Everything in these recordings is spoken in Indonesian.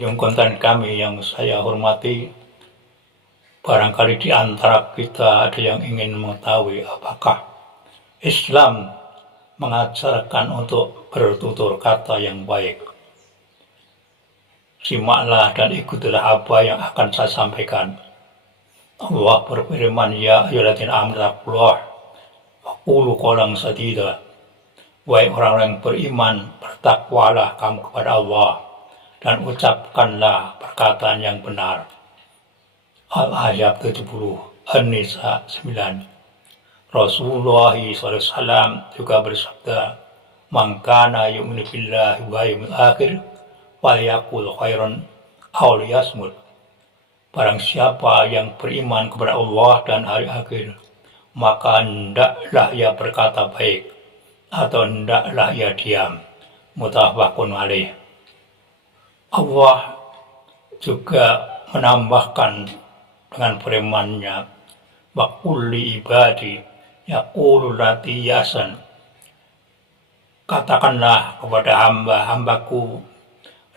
pengunjung konten kami yang saya hormati, barangkali di antara kita ada yang ingin mengetahui apakah Islam mengajarkan untuk bertutur kata yang baik. Simaklah dan ikutilah apa yang akan saya sampaikan. Allah berfirman, ya ayyuhalladzina amanu taqullaha wa qulu qawlan sadida. Wahai orang-orang yang beriman, bertakwalah kamu kepada Allah dan ucapkanlah perkataan yang benar. Al-Ayat 70, An-Nisa 9. Rasulullah SAW juga bersabda, "Man kana yu'minu billahi wa yawmil akhir falyaqul khairan aw liyasmut." Barang siapa yang beriman kepada Allah dan hari akhir, maka hendaklah ia berkata baik atau hendaklah ia diam. Muttafaqun alaih. Allah juga menambahkan dengan firman-Nya, wa qul li ibadi yaqulu lati yasan. Katakanlah kepada hamba-hambaku,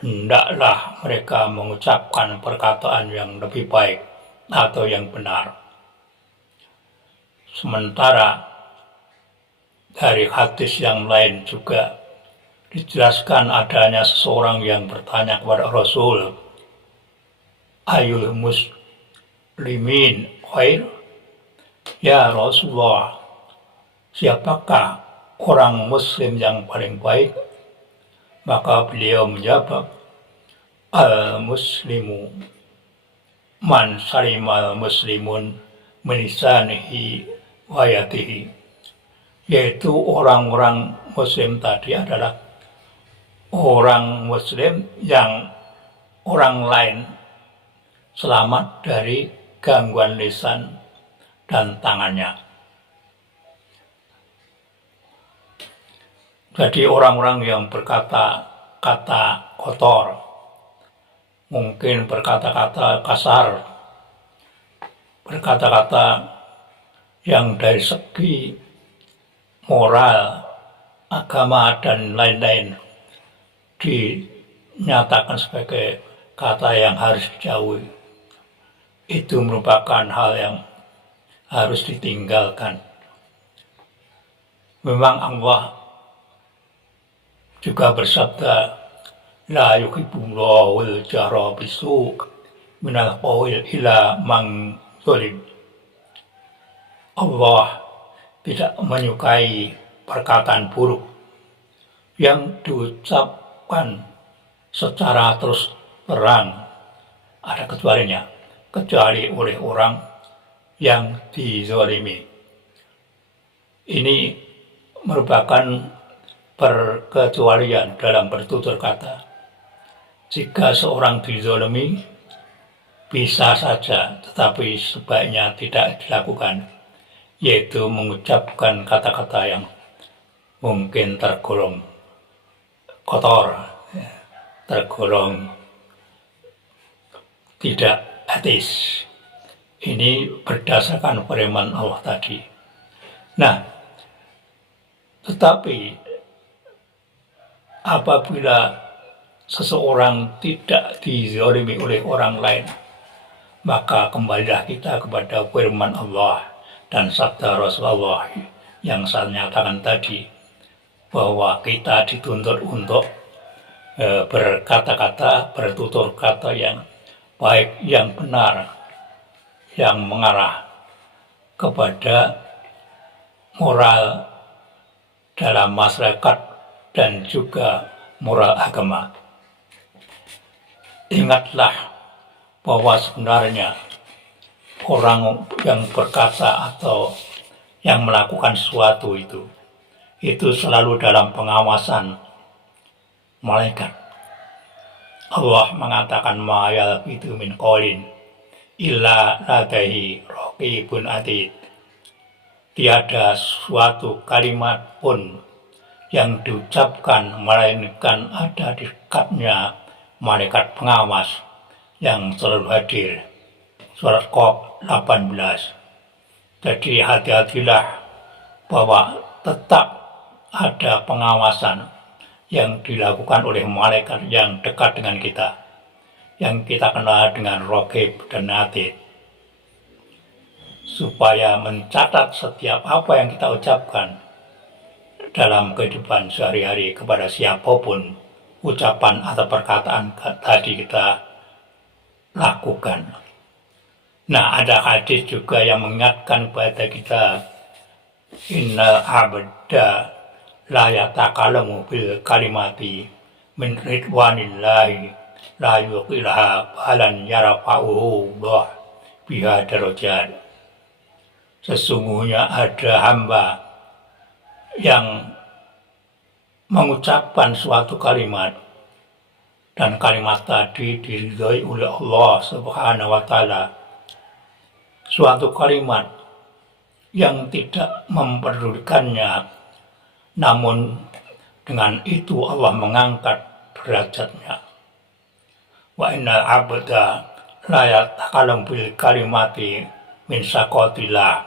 hendaklah mereka mengucapkan perkataan yang lebih baik atau yang benar. Sementara dari hadis yang lain juga dijelaskan adanya seseorang yang bertanya kepada Rasul, ayul muslimin khair? Ya Rasulullah, siapakah orang muslim yang paling baik? Maka beliau menjawab, al-muslimu man salimal muslimun min lisanihi wa yadihi. Yaitu orang-orang muslim tadi adalah orang muslim yang orang lain selamat dari gangguan lisan dan tangannya. Jadi orang-orang yang berkata-kata kotor, mungkin berkata-kata kasar, berkata-kata yang dari segi moral, agama, dan lain-lain dinyatakan sebagai kata yang harus dijauhi. Itu merupakan hal yang harus ditinggalkan. Memang Allah juga bersabda, la yuhibbullahu al-jahra bisu' minal qawli illa man zulim. Allah tidak menyukai perkataan buruk yang diucapkan secara terus terang, ada kecualinya, kecuali oleh orang yang dizalimi. Ini merupakan perkecualian dalam bertutur kata. Jika seorang dizalimi, bisa saja, tetapi sebaiknya tidak dilakukan, yaitu mengucapkan kata-kata yang mungkin tergolong kotor, tergolong tidak etis. Ini berdasarkan firman Allah tadi. Nah, tetapi apabila seseorang tidak dizalimi oleh orang lain, maka kembalilah kita kepada firman Allah dan sabda Rasulullah yang saya nyatakan tadi, bahwa kita dituntut untuk berkata-kata, bertutur kata yang baik, yang benar, yang mengarah kepada moral dalam masyarakat dan juga moral agama. Ingatlah bahwa sebenarnya orang yang berkata atau yang melakukan sesuatu itu selalu dalam pengawasan malaikat. Allah mengatakan, ma yalfidu min qaulin illa ladaihi raqibun atid. Tiada suatu kalimat pun yang diucapkan melainkan ada di dekatnya malaikat pengawas yang selalu hadir. Surat Qaf 18. Jadi hati-hatilah bahwa tetap ada pengawasan yang dilakukan oleh malaikat yang dekat dengan kita. yang kita kenal dengan Raqib dan Atid, supaya mencatat setiap apa yang kita ucapkan dalam kehidupan sehari-hari kepada siapapun ucapan atau perkataan tadi kita lakukan. Nah, ada hadis juga yang mengingatkan kepada kita, innal abda la yatakallamu bil kalimati min ridwanillahi la yuqilaha balan yarafa'uhu Allah biha darajat. Sesungguhnya ada hamba yang mengucapkan suatu kalimat, dan kalimat tadi diridhoi oleh Allah Subhanahu wa Ta'ala. Suatu kalimat yang tidak memperdulikannya, namun dengan itu Allah mengangkat derajatnya. Wa innal abda la yatakallamu bil kalimati min saqatillah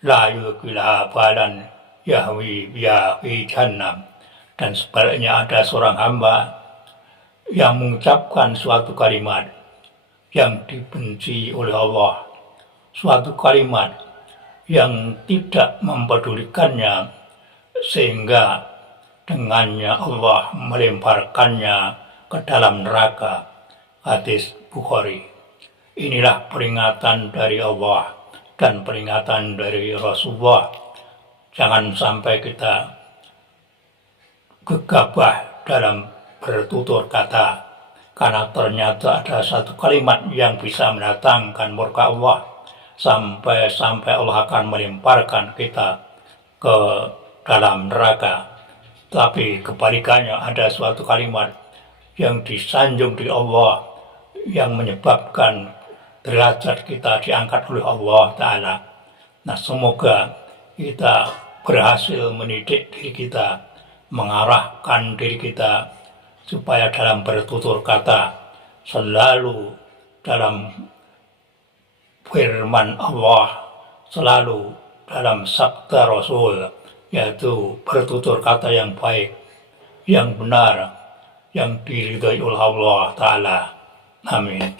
la yulqilaha balan yahwi biha fi jahannam. Dan sebaliknya ada seorang hamba yang mengucapkan suatu kalimat yang dibenci oleh Allah, suatu kalimat yang tidak mempedulikannya, sehingga dengannya Allah melemparkannya ke dalam neraka. Hadis Bukhari. Inilah peringatan dari Allah dan peringatan dari Rasulullah. Jangan sampai kita gegabah dalam bertutur kata, karena ternyata ada satu kalimat yang bisa mendatangkan murka Allah, sampai Allah akan melemparkan kita ke dalam neraka. Tapi kebalikannya, ada suatu kalimat yang disanjung di Allah, yang menyebabkan derajat kita diangkat oleh Allah Ta'ala. Nah, semoga kita berhasil mendidik diri kita, mengarahkan diri kita, supaya dalam bertutur kata selalu dalam firman Allah, selalu dalam sabda Rasul, yaitu bertutur kata yang baik, yang benar, yang diridhai oleh Allah Ta'ala. Amin.